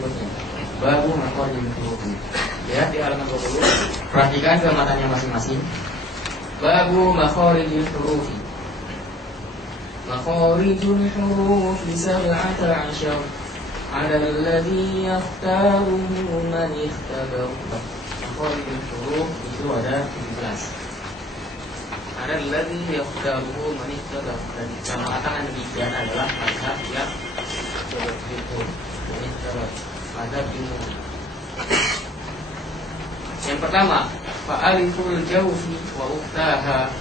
berikutnya. Babu makhorijul hurufi. Ya, di halaman 20. Perhatikan ke matanya masing-masing. Babu makhorijul hurufi. Makhorijul hurufi sab'ata 'asyar 'ala alladhi yakhtaruhu man ikhtabar. Makhorijul huruf itu ada 17. Ada alladhi yakhtaruhu man ikhtabar. Dan yang mengatakan demikian adalah mazhab yang jumhur. Mazhab jumhur. Yang pertama, fa'aliful jawfi wa ukhtaha.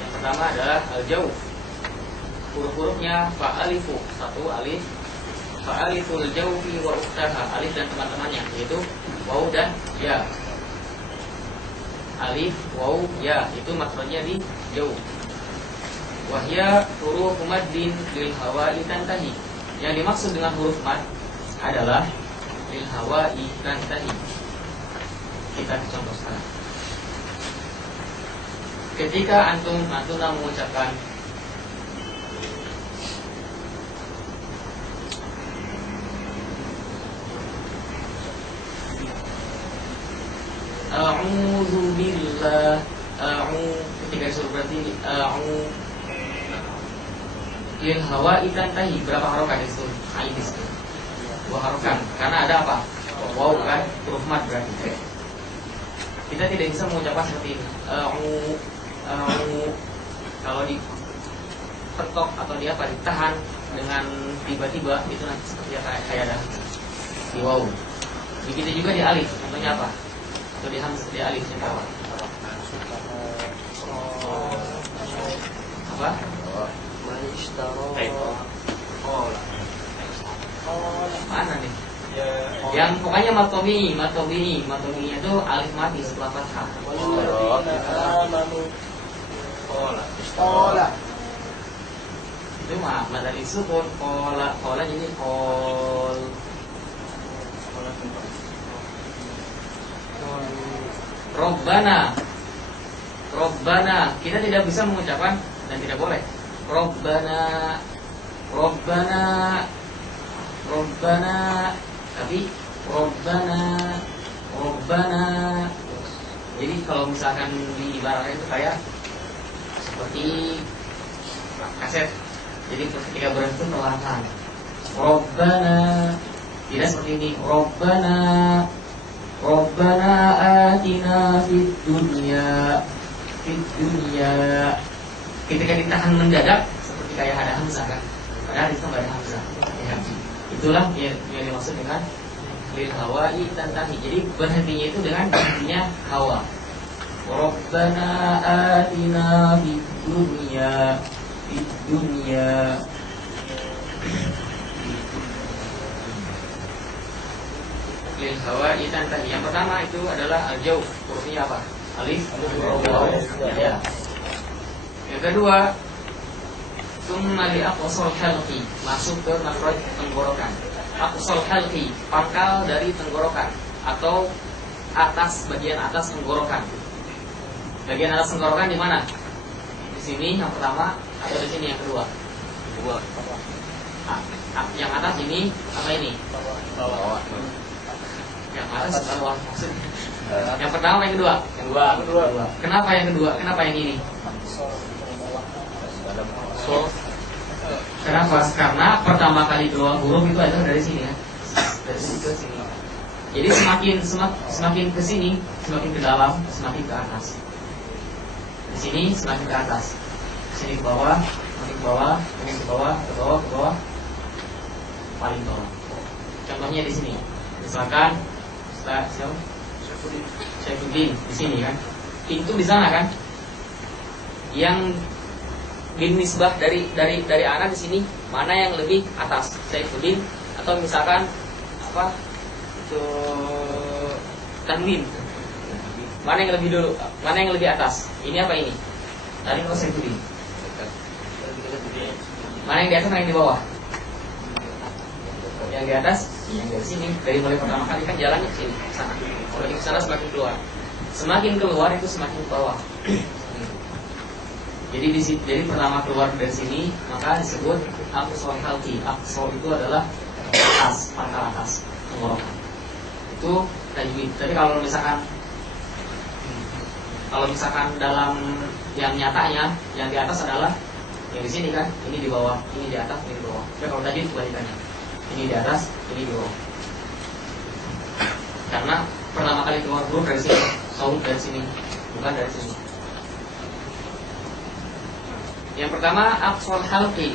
Yang pertama adalah al-jawf. Huruf-hurufnya fa'alifu, satu alif. Fa'aliful jawfi wa ukhtaha, alif dan teman-temannya, yaitu waw dan ya. Alif, waw, ya, itu maksudnya di jawf. Wahya huruf maddin lil hawa'i tantahi. Yang dimaksud dengan huruf mad adalah lil hawa'i tantahi. Kita contoh sekarang. Ketika antum mengucapkan a'udzu billah, ketika disuruh berarti lil hawa'i tantahi, berapa harokat itu? Aidis itu 2 harokat, karena ada apa? Waw kan, huruf mad berarti. Kita tidak bisa mengucapkan seperti ini. Kalau dipetok atau ditahan dengan tiba-tiba, itu nanti seperti kayak ada di waw. Begitu juga di alif, contohnya apa? Atau di hamzah, di alif contoh apa? Apa? Mana nih? Yang pokoknya matobi'i itu alif mati setelah fathah. Itu mah madal sukun qola jadi qol. Robbana kita tidak bisa mengucapkan dan tidak boleh Robbana, tapi Robbana. Jadi kalau misalkan diibaratkan itu kayak seperti kaset. Jadi ketika berhenti perlahan. Robbana, tidak seperti ini. Robbana atina fid dunya. Ketika ditahan mendadak seperti kayak ada hamzah kan. Padahal itu nggak ada hamzah. Ya. Itulah yang dimaksud dengan lil hawa'i tantahi. Jadi berhentinya itu dengan berhentinya hawa. Rabbana atina fid dunya. Lil hawa'i tantahi. Yang pertama itu adalah al-jawf. Hurufnya apa? Alif, ya. Yang kedua, tsumma li aqsal halqi, masuk ke makhraj tenggorokan. Aqsal halqi, pangkal dari tenggorokan atau bagian atas tenggorokan. Bagian atas tenggorokan di mana? Di sini yang pertama atau di sini yang kedua? Yang atas ini apa ini? Bawah. Yang atas bawah maksudnya. Yang pertama, yang kedua? Yang kedua. Kenapa yang kedua? Kenapa yang ini? Kenapa? Karena pertama kali keluar huruf itu adalah dari sini ya. Dari sini ke sini. Jadi semakin ke sini, semakin ke dalam, semakin ke atas. Di sini semakin ke atas. Di sini ke bawah, semakin ke bawah, semakin ke bawah, paling bawah. Contohnya di sini. Misalkan Syaifuddin di sini kan, pintu di sana kan, yang binisbah dari anak di sini mana yang lebih atas, Syaifuddin atau misalkan apa itu tanwin, mana yang lebih dulu, mana yang lebih atas? Ini apa ini? Tadi kalau Syaifuddin, mana yang di atas, mana yang di bawah? Yang di atas, yang dari sini, dari mulai pertama kali kan jalannya ke sini, ke sana. Semakin ke sana semakin keluar. Semakin keluar itu semakin ke bawah. Jadi pertama keluar dari sini maka disebut aqsal halqi. Aqsal itu adalah atas, pangkal atas tenggorokan. itu tajwid. Tapi kalau misalkan dalam yang nyatanya, yang di atas adalah yang di sini kan, ini di bawah, ini di atas, ini di bawah. Tapi kalau tajwid kebalikannya, ini di atas, ini di bawah. Karena pertama kali keluar huruf dari sini, saut dari sini, bukan dari sini. Yang pertama aqsal halqi,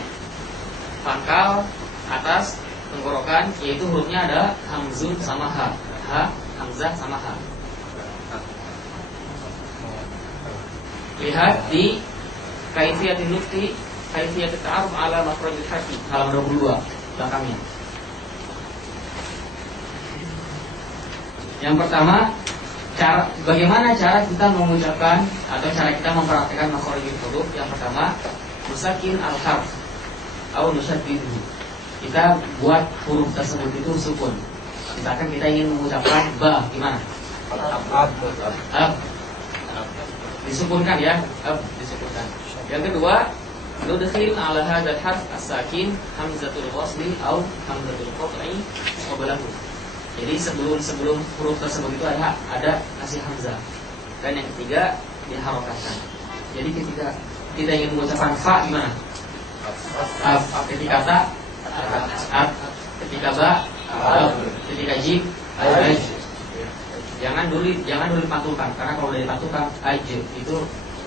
pangkal atas tenggorokan, yaitu hurufnya ada hamzun sama ha, hamzah sama ha. Lihat di kaifiyatin nukti, kaifiyatit ta'aruf ala makhrajil harfi, halaman 22 belakangnya. Yang pertama, bagaimana cara kita mengucapkan atau cara kita mempraktikkan makhrajul huruf? Yang pertama, musakin al-harf atau nusyaddidu. Kita buat huruf tersebut itu sukun. Misalkan kita ingin mengucapkan ba, gimana? Ab. Disukunkan ya, ab disukunkan. Yang kedua, nudkhil ala hadzal harf as-sakin hamzatul wasli atau hamzatul qat'i qablahu. Jadi sebelum huruf tersebut itu ada kasih hamzah. Dan yang ketiga diharokatkan. Jadi ketika kita ingin mengucapkan fa gimana? Af. Ketika ta ab. Ketika ba ab. Ketika jim aj. Jangan dulu dipantulkan, karena kalau udah dipantulkan aj itu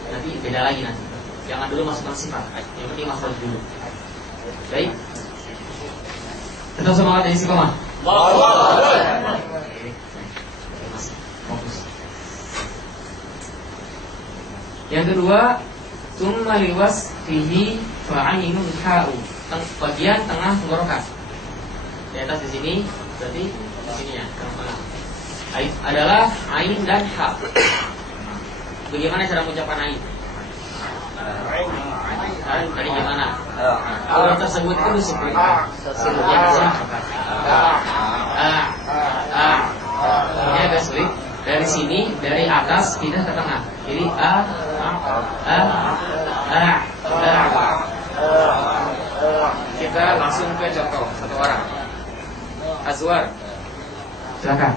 nanti beda lagi nanti. Jangan dulu masukkan sifat. Yang penting makhraj dulu. Baik. Tetap semangat dan istiqomah. Yang kedua, tsumma liwas fihi fa'ainun ha'u, bagian tengah tenggorokan. Di atas di sini, berarti di sini ya, tengah-tengah. Adalah ain dan ha. Bagaimana cara mengucapkan ain? Tadi gimana? Huruf tersebut itu disebutkan. Ini agak sulit. Dari sini, dari atas pindah ke tengah. Jadi Kita langsung ke contoh satu orang. Azwar, silakan.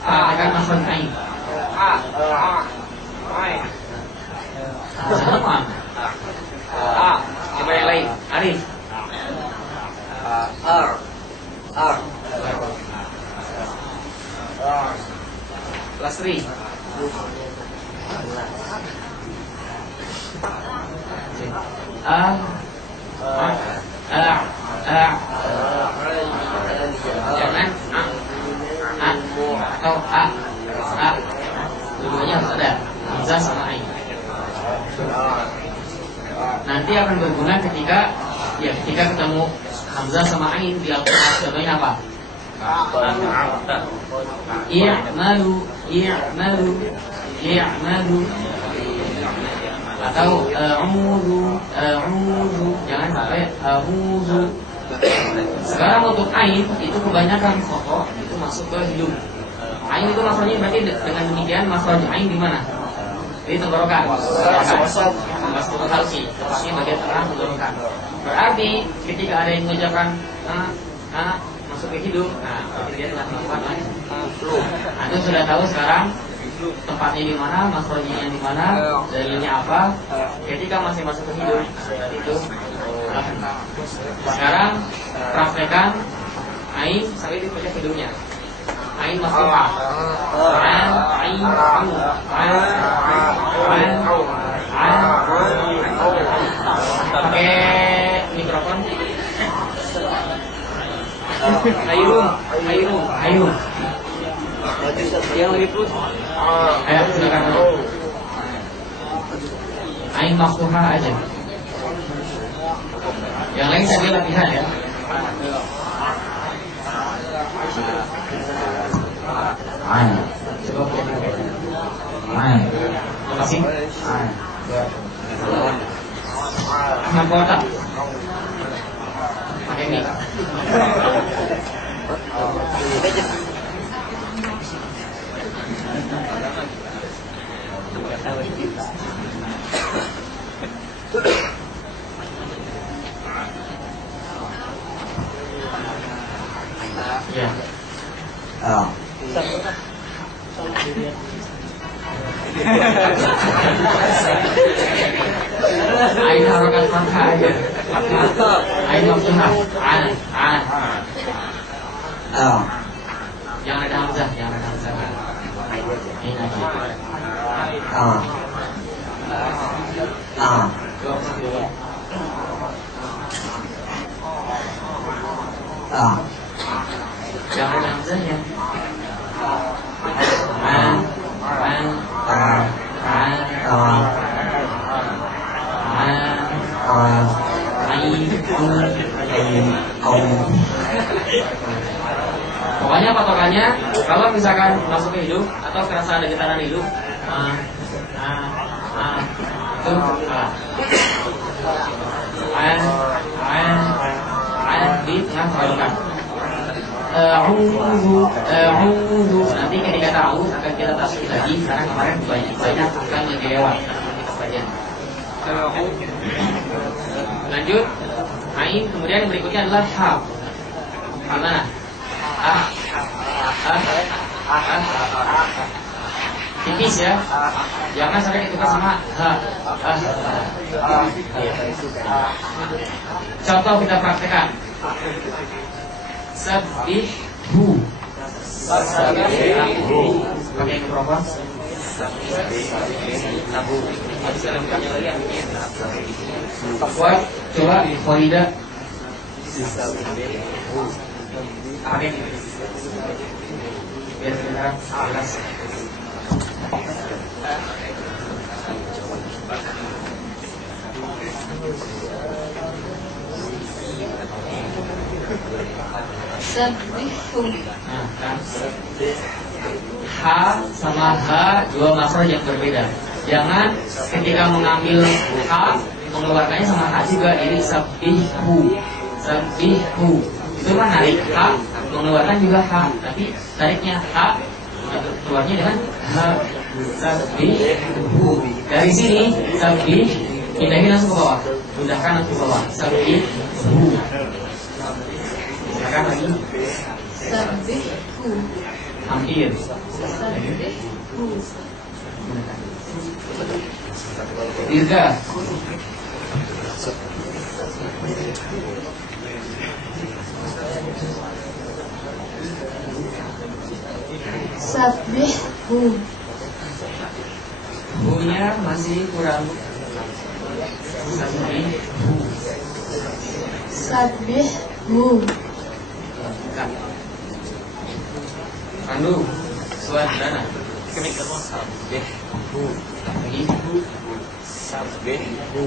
Akan makhraj ain. Sama. Coba yang lain. Arif. Lasri. Jangan atau dulunya harus ada hamzah sama ain. Nanti akan berguna ketika ketemu hamzah sama ain di Al-Quran. Contohnya apa? I'malu atau a'udzu, jangan sampai a'udzu. Sekarang untuk ain itu kebanyakan pokok itu masuk ke hidung. Ain itu makhrajnya berarti dengan demikian makhraj ain di mana? Di tenggorokan. Masuk halki, tepatnya bagian tengah tenggorokan. Berarti ketika ada yang mengucapkan masuk ke hidung, berarti dia telah melakukan ain. Anda sudah tahu sekarang tempatnya di mana, makhrajnya di mana, dalilnya apa. Ketika masih masuk ke hidung, berarti itu. Sekarang praktekan ain sampai dibaca hidungnya. Ain maftuhah. Ain. Pakai mikrofon. Hayum. Yang lebih plus. Ayo silakan. Ain maftuhah aja. Yang lain tadi latihan ya. Ain. Coba Ain. Terima kasih. Ain. Mahkota. Pakai ini. Ya. Ain harokat fathah aja. Ain maftuhah. Jangan ada hamzah, jangan ada hamzah. Ain aja. Jangan ada hamzahnya. Pokoknya patokannya kalau misalkan masuk ke hidung atau kerasa ada getaran hidung, itu di tengah tenggorokan. Nanti ketika tahu akan kita tasbih lagi karena kemarin banyak akan lewat kita baca. Lanjut, ain, kemudian yang berikutnya adalah ha. Gimana? Tipis ya, jangan sampai ditukar sama ha. Contoh kita praktekkan. Sabbihu. Pakai mikrofon. Coba Farida. Pakai biar kedengaran jelas. Sabbihu. Ha sama ha dua makhraj yang berbeda. Jangan ketika mengambil ha mengeluarkannya sama ha juga. Ini sabbihu, sabbihu. Itu kan narik ha, mengeluarkan juga ha, tapi tariknya ha, keluarnya dengan ha. Sabbihu. Dari sini sabbih pindahin langsung ke bawah, pindahkan langsung ke bawah. Sabbihu. Silakan lagi. Sabbihu. Hampir. Sabbihu. Dirga. Sabbihu. Hu-nya masih kurang. Sabbihu. Sabbihu. Pandu, suara Sabbihu. Sabbihu.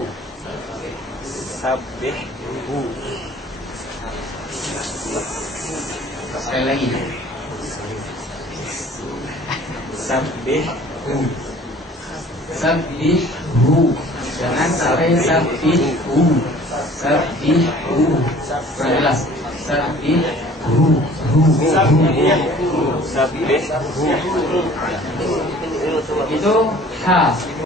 Sabbihu. Sekali lagi. Sabbihu. Sabbihu. Jangan sampai sabbihu. Sabbihu. Kurang jelas. Sabbihu. Sabbihu. Itu ha.